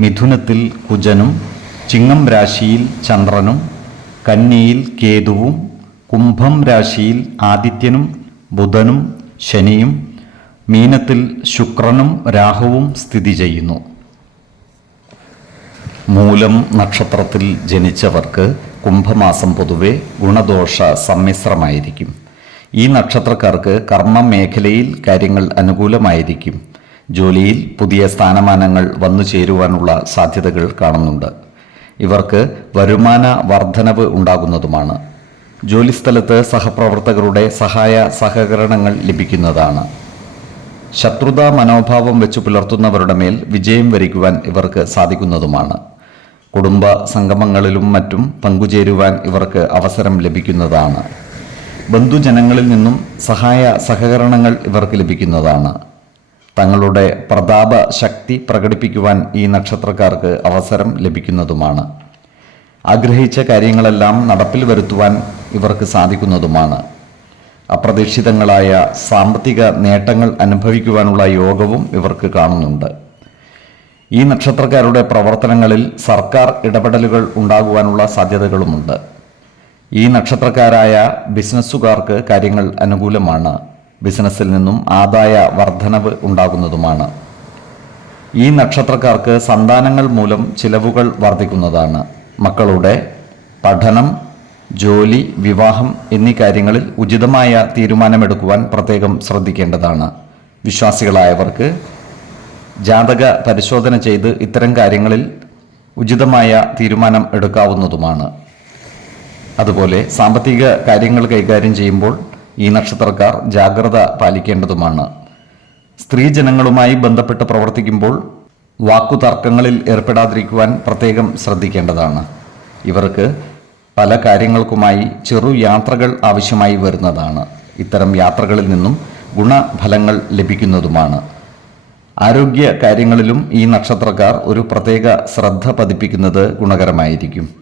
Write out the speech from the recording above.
മിഥുനത്തിൽ കുജനും ചിങ്ങം രാശിയിൽ ചന്ദ്രനും കന്നിയിൽ കേതുവും കുംഭം രാശിയിൽ ആദിത്യനും ബുധനും ശനിയും മീനത്തിൽ ശുക്രനും രാഹുവും സ്ഥിതി ചെയ്യുന്നു. മൂലം നക്ഷത്രത്തിൽ ജനിച്ചവർക്ക് കുംഭമാസം പൊതുവെ ഗുണദോഷ സമ്മിശ്രമായിരിക്കും. ഈ നക്ഷത്രക്കാർക്ക് കർമ്മ മേഖലയിൽ കാര്യങ്ങൾ അനുകൂലമായിരിക്കും. ജോലിയിൽ പുതിയ സ്ഥാനമാനങ്ങൾ വന്നു ചേരുവാനുള്ള സാധ്യതകൾ കാണുന്നുണ്ട്. ഇവർക്ക് വരുമാന വർധനവ് ഉണ്ടാകുന്നതുമാണ്. ജോലിസ്ഥലത്ത് സഹപ്രവർത്തകരുടെ സഹായ സഹകരണങ്ങൾ ലഭിക്കുന്നതാണ്. ശത്രുതാ മനോഭാവം വെച്ച് പുലർത്തുന്നവരുടെ മേൽ വിജയം വരിക്കുവാൻ ഇവർക്ക് സാധിക്കുന്നതുമാണ്. കുടുംബ സംഗമങ്ങളിലും മറ്റും പങ്കുചേരുവാൻ ഇവർക്ക് അവസരം ലഭിക്കുന്നതാണ്. ബന്ധുജനങ്ങളിൽ നിന്നും സഹായ സഹകരണങ്ങൾ ഇവർക്ക് ലഭിക്കുന്നതാണ്. തങ്ങളുടെ പ്രതാപ ശക്തി പ്രകടിപ്പിക്കുവാൻ ഈ നക്ഷത്രക്കാർക്ക് അവസരം ലഭിക്കുന്നതുമാണ്. ആഗ്രഹിച്ച കാര്യങ്ങളെല്ലാം നടപ്പിൽ വരുത്തുവാൻ ഇവർക്ക് സാധിക്കുന്നതുമാണ്. അപ്രതീക്ഷിതങ്ങളായ സാമ്പത്തിക നേട്ടങ്ങൾ അനുഭവിക്കുവാനുള്ള യോഗവും ഇവർക്ക് കാണുന്നുണ്ട്. ഈ നക്ഷത്രക്കാരുടെ പ്രവർത്തനങ്ങളിൽ സർക്കാർ ഇടപെടലുകൾ ഉണ്ടാകുവാനുള്ള സാധ്യതകളുമുണ്ട്. ഈ നക്ഷത്രക്കാരായ ബിസിനസ്സുകാർക്ക് കാര്യങ്ങൾ അനുകൂലമാണ്. ബിസിനസ്സിൽ നിന്നും ആദായ വർധനവ് ഉണ്ടാകുന്നതുമാണ്. ഈ നക്ഷത്രക്കാർക്ക് സന്താനങ്ങൾ മൂലം ചിലവുകൾ വർദ്ധിക്കുന്നതാണ് മക്കളുടെ പഠനം ജോലി വിവാഹം എന്നീ കാര്യങ്ങളിൽ ഉചിതമായ തീരുമാനമെടുക്കുവാൻ പ്രത്യേകം ശ്രദ്ധിക്കേണ്ടതാണ്. വിശ്വാസികളായവർക്ക് ജാതക പരിശോധന ചെയ്ത് ഇത്തരം കാര്യങ്ങളിൽ ഉചിതമായ തീരുമാനം എടുക്കാവുന്നതുമാണ്. അതുപോലെ സാമ്പത്തിക കാര്യങ്ങൾ കൈകാര്യം ചെയ്യുമ്പോൾ ഈ നക്ഷത്രക്കാർ ജാഗ്രത പാലിക്കേണ്ടതുമാണ്. സ്ത്രീജനങ്ങളുമായി ബന്ധപ്പെട്ട് പ്രവർത്തിക്കുമ്പോൾ വാക്കുതർക്കങ്ങളിൽ ഏർപ്പെടാതിരിക്കുവാൻ പ്രത്യേകം ശ്രദ്ധിക്കേണ്ടതാണ്. ഇവർക്ക് പല കാര്യങ്ങൾക്കുമായി ചെറു യാത്രകൾ ആവശ്യമായി വരുന്നതാണ്. ഇത്തരം യാത്രകളിൽ നിന്നും ഗുണഫലങ്ങൾ ലഭിക്കുന്നതുമാണ്. ആരോഗ്യ കാര്യങ്ങളിലും ഈ നക്ഷത്രക്കാർ ഒരു പ്രത്യേക ശ്രദ്ധ പതിപ്പിക്കുന്നത് ഗുണകരമായിരിക്കും.